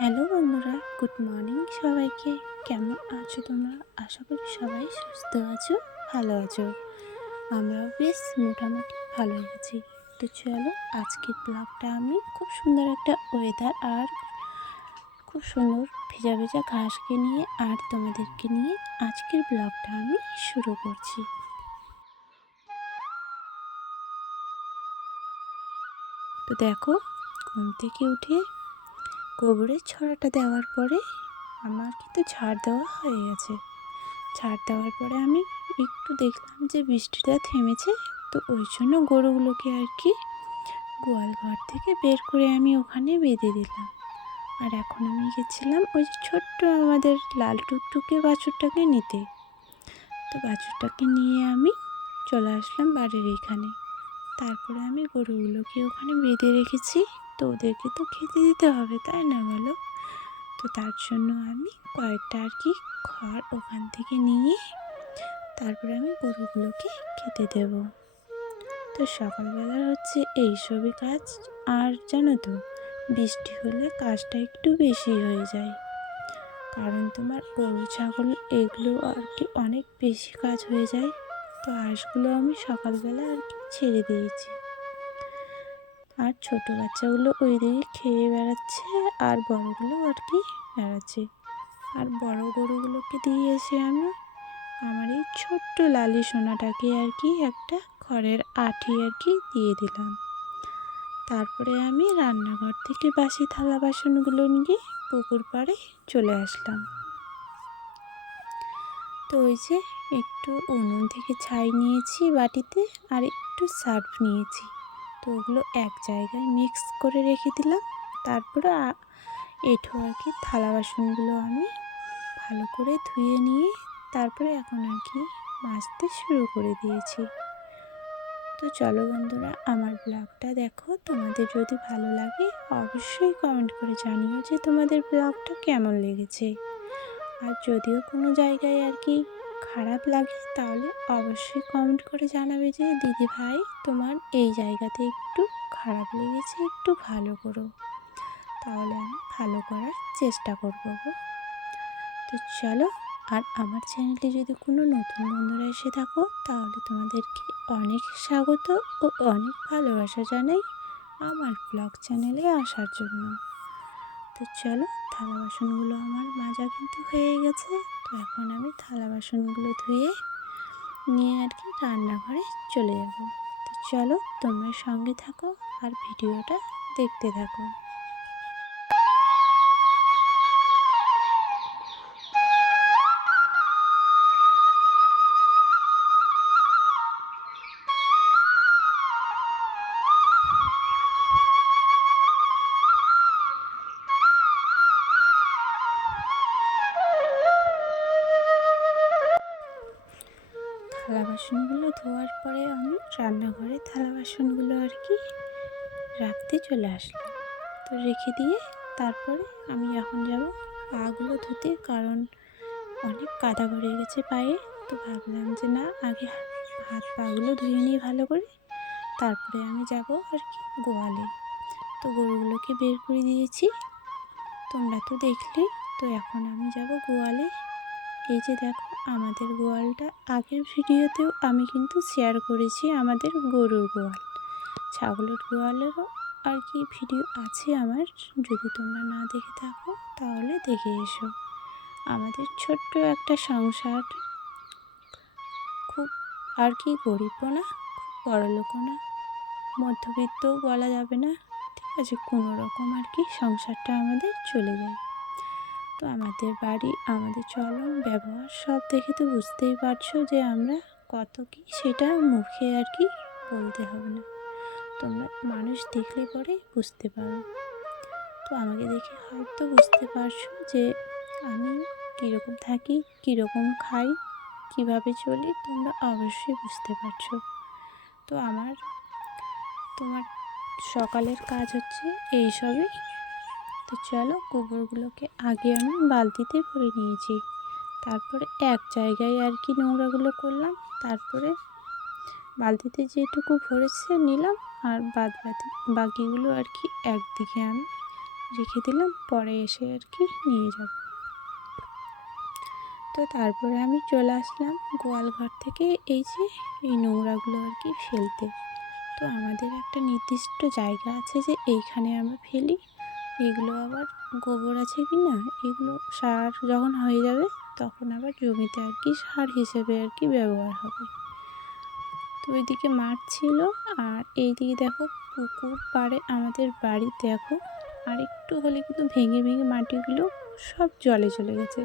Hello বন্ধুরা, good morning সবাইকে। কেমন আছো তোমরা? আশা করি সবাই সুস্থ আছো, ভালো আছো। আমরাও বেশ মোটামুটি ভালোই আছি। তো চলো, আজকের ব্লগটা আমি খুব সুন্দর একটা ওয়েদার আর খুব সুন্দর ভেজা ভেজা ঘাসকে নিয়ে আর তোমাদেরকে নিয়ে আজকের ব্লগটা আমি শুরু করছি। তো দেখো, ঘুম থেকে উঠে গোবরের ছড়াটা দেওয়ার পরে আমার কিন্তু ঝাড় দেওয়া হয়ে গেছে। ঝাড় দেওয়ার পরে আমি একটু দেখলাম যে বৃষ্টিটা থেমেছে, তো ওই জন্য গরুগুলোকে আর কি গোয়াল ঘর থেকে বের করে আমি ওখানে বেঁধে দিলাম। আর এখন আমি গেছিলাম ওই যে ছোট্ট আমাদের লাল টুকটুকে বাছুরটাকে নিতে। তো বাছুরটাকে নিয়ে আমি চলে আসলাম বাড়ির এখানে। তারপরে আমি গরুগুলোকে ওখানে বেঁধে রেখেছি, তো ওদেরকে তো খেতে দিতে হবে, তাই না বলো? তো তার জন্য আমি কয়েকটা আর কি খড় ওখান থেকে নিয়ে তারপরে আমি গরুগুলোকে খেতে দেব। তো সকালবেলা হচ্ছে এইসবই কাজ। আর জানো তো, বৃষ্টি হলে কাজটা একটু বেশি হয়ে যায়, কারণ তোমার গরু ছাগল এগুলো আর কি অনেক বেশি কাজ হয়ে যায়। তো হাঁসগুলো আমি সকালবেলা আর কি ছেড়ে দিয়েছি, আর ছোটো বাচ্চাগুলো ওই দিকে খেয়ে বেড়াচ্ছে আর বড়গুলো আর কি বেড়াচ্ছে। আর বড় গরুগুলোকে দিয়ে এসে আমি আমার এই ছোট্ট লালি সোনাটাকে আর কি একটা খড়ের আঁটি আর কি দিয়ে দিলাম। তারপরে আমি রান্নাঘর থেকে বাসি থালা বাসনগুলো নিয়ে পুকুর পাড়ে চলে আসলাম। তো ওই যে একটু উনুন থেকে ছাই নিয়েছি বাটিতে, আর একটু সার্ফ নিয়েছি, তো ওগুলো এক জায়গায় মিক্স করে রেখে দিলাম। তারপরে এঁঠো আর কি থালা বাসনগুলো আমি ভালো করে ধুয়ে নিয়ে তারপরে এখন আর কি মাজতে শুরু করে দিয়েছি। তো চলো বন্ধুরা, আমার ব্লগটা দেখো। তোমাদের যদি ভালো লাগে অবশ্যই কমেন্ট করে জানিও যে তোমাদের ব্লগটা কেমন লেগেছে। আর যদিও কোনো জায়গায় আর কি খারাপ লাগে তাহলে অবশ্যই কমেন্ট করে জানাবে যে দিদি ভাই তোমার এই জায়গাতে একটু খারাপ লেগেছে, একটু ভালো করো, তাহলে আমি ভালো করার চেষ্টা করবো। তো চলো, আর আমার চ্যানেলে যদি কোনো নতুন বন্ধুরা এসে থাকো তাহলে তোমাদেরকে অনেক স্বাগত ও অনেক ভালোবাসা জানাই আমার ব্লগ চ্যানেলে আসার জন্য। তো চলো, থালা বাসনগুলো আমার মাজা কিন্তু হয়ে গেছে। তো এখন আমি থালা বাসনগুলো ধুয়ে নিয়ে আর কি রান্নাঘরে চলে যাব। তো চলো, তোমরা সঙ্গে থাকো আর ভিডিওটা দেখতে থাকো। থালা বাসনগুলো ধোয়ার পরে আমি রান্নাঘরে থালা বাসনগুলো আর কি রাখতে চলে আসলাম। তো রেখে দিয়ে তারপরে আমি এখন যাব পাগুলো ধুতে, কারণ অনেক কাদা ভরে গেছে পায়ে। তো ভাবলাম যে না, আগে হাত পাগুলো ধুয়ে নিই ভালো করে, তারপরে আমি যাব আর কি গোয়ালে। তো গরুগুলোকে বের করে দিয়েছি, তোমরা তো দেখলে। তো এখন আমি যাব গোয়ালে। এই যে দেখো, আমাদের গোয়ালটা আগের ভিডিওতেও আমি কিন্তু শেয়ার করেছি, আমাদের গরুর গোয়াল। ছাগলের গোয়ালেরও আর কি ভিডিও আছে আমার, যদি তোমরা না দেখে থাকো তাহলে দেখে এসো। আমাদের ছোট্ট একটা সংসার, খুব আর কি গরিবও না, খুব বড়লোকও না, মধ্যবিত্তও বলা যাবে না, ঠিক আছে, কোনো রকম আর কি সংসারটা আমাদের চলে যায়। তো আমাদের বাড়ি, আমাদের চলন ব্যবহার সব দেখে তো বুঝতেই পারছো যে আমরা কত কি, সেটা মুখে আর কি বলতে হবে না, তোমরা মানুষ দেখলে পরে বুঝতে পারো। তো আমাকে দেখে হয়তো বুঝতে পারছো যে আমি কীরকম থাকি, কীরকম খাই, কিভাবে চলি, তোমরা অবশ্যই বুঝতে পারছো। তো তোমার সকালের কাজ হচ্ছে এইসবই। তো চলো, গোবরগুলোকে আগে আমি বালতিতে ভরে নিয়েছি, তারপরে এক জায়গায় আর কি নোংরাগুলো করলাম, তারপরে বালতিতে যেটুকু ভরেছে নিলাম, আর বাকিগুলো আর কি একদিকে আমি রেখে দিলাম, পরে এসে আর কি নিয়ে যাব। তো তারপরে আমি চলে আসলাম গোয়াল ঘর থেকে এই নোংরাগুলো আর কি ফেলতে। তো আমাদের একটা নির্দিষ্ট জায়গা আছে যে এইখানে আমরা ফেলি। এগুলো আবার গোবর আছে কি না, এগুলো সার যখন হয়ে যাবে তখন আবার জমিতে আর কি সার হিসেবে আর কি ব্যবহার হবে। তো ওইদিকে মাঠ ছিল, আর এইদিকে দেখো পুকুর পাড়ে আমাদের বাড়ি দেখো, আর একটু হলে কিন্তু ভেঙে ভেঙে মাটিগুলো সব জলে চলে গেছে।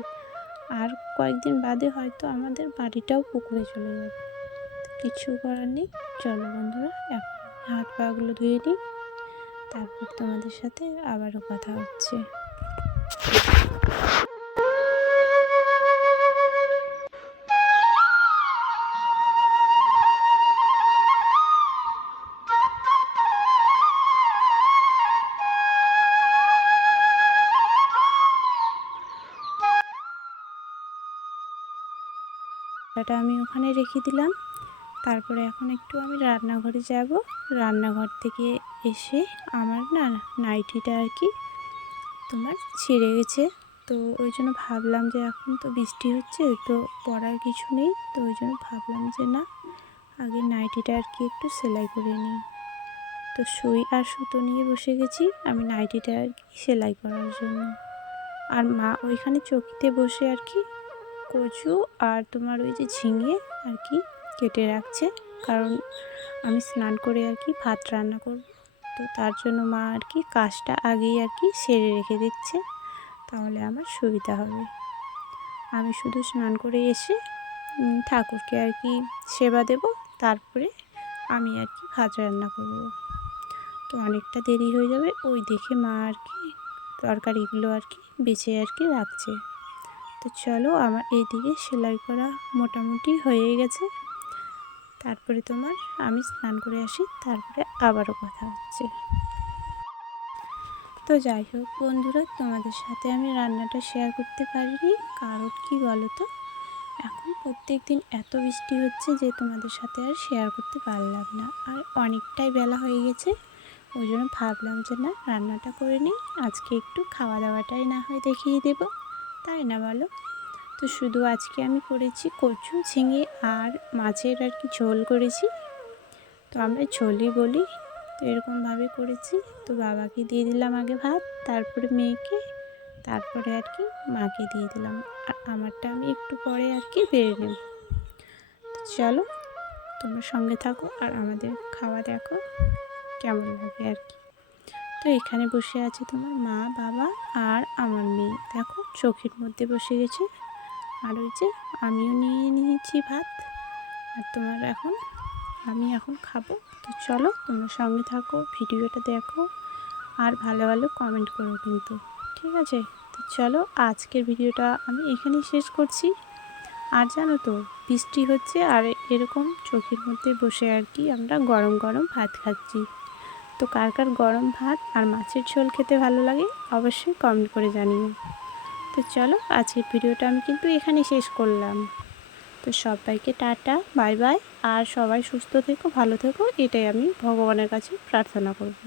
আর কয়েকদিন বাদে হয়তো আমাদের বাড়িটাও পুকুরে চলে যাবে। কিছু করার নেই। চলো বন্ধুরা, এখন হাত পাগুলো ধুয়ে নিই, তারপর তোমাদের সাথে আবারও কথা হচ্ছে। এটা আমি ওখানে রেখে দিলাম। তারপরে এখন একটু আমি রান্নাঘরে যাব। রান্নাঘর থেকে এসে আমার না নাইটিটা আর কি তোমার ছিঁড়ে গেছে। তো ওই জন্য ভাবলাম যে এখন তো বৃষ্টি হচ্ছে, তো পরার কিছু নেই, তো ওই জন্য ভাবলাম যে না, আগে নাইটিটা আর কি একটু সেলাই করে নিই। তো সুই আর সুতো নিয়ে বসে গেছি আমি নাইটিটা আর কি সেলাই করার জন্য। আর মা ওইখানে চকিতে বসে আর কি কচু আর তোমার ওই যে ঝিঙে আর কি কেটে রাখছে, কারণ আমি স্নান করে আর কি ভাত রান্না করব। তো তার জন্য মা আর কি কাজটা আগেই আর কি সেরে রেখে দিচ্ছে, তাহলে আমার সুবিধা হবে। আমি শুধু স্নান করে এসে ঠাকুরকে আর কি সেবা দেব, তারপরে আমি আর কি ভাত রান্না করব। তো অনেকটা দেরি হয়ে যাবে, ওই দেখে মা আর কি তরকারিগুলো আর কি বেছে আর কি রাখছে। তো চলো, আমার এইদিকে সেলাই করা মোটামুটি হয়ে গেছে। তারপরে তোমার আমি স্নান করে আসি, তারপরে আবারও কথা হচ্ছে। তো যাই হোক বন্ধুরা, তোমাদের সাথে আমি রান্নাটা শেয়ার করতে পারিনি, কারণ কি বলো তো, এখন প্রত্যেক দিন এত বৃষ্টি হচ্ছে যে তোমাদের সাথে আর শেয়ার করতে পারলাম না। আর অনেকটাই বেলা হয়ে গেছে, ওই জন্য ভাবলাম যে না, রান্নাটা করে নিই, আজকে একটু খাওয়া দাওয়াটাই না হয় দেখিয়ে দেবো, তাই না বলো। তো শুধু আজকে আমি করেছি কচু ঝিঙে আর মাছের আর কি ঝোল করেছি। তো আমরা ঝোলই বলি, তো এরকমভাবে করেছি। তো বাবাকে দিয়ে দিলাম আগে ভাত, তারপরে মেয়েকে, তারপরে আর কি মাকে দিয়ে দিলাম, আর আমারটা আমি একটু পরে আর কি বেড়ে নেব। তো চলো, তোমরা সঙ্গে থাকো আর আমাদের খাওয়া দেখো কেমন লাগে আর কি। তো এখানে বসে আছে তোমার মা বাবা আর আমার মেয়ে, দেখো চোখের মধ্যে বসে গেছে। আর ওই যে আমিও নিয়ে নিয়েছি ভাত, আর তোমার আমি এখন খাবো। তো চলো, তোমরা সঙ্গে থাকো, ভিডিওটা দেখো, আর ভালো ভালো কমেন্ট করো কিন্তু, ঠিক আছে। তো চলো, আজকের ভিডিওটা আমি এখানেই শেষ করছি। আর জানো তো, বৃষ্টি হচ্ছে আর এরকম চোখের মধ্যে বসে আর কি আমরা গরম গরম ভাত খাচ্ছি। তো কার কার গরম ভাত আর মাছের ঝোল খেতে ভালো লাগে অবশ্যই কমেন্ট করে জানিও। তো চলো, আজকের ভিডিওটা আমি কিন্তু এখানেই শেষ করলাম। তো সবাইকে টাটা, বাই বাই, আর সবাই সুস্থ থেকো, ভালো থেকো, এটাই আমি ভগবানের কাছে প্রার্থনা করব।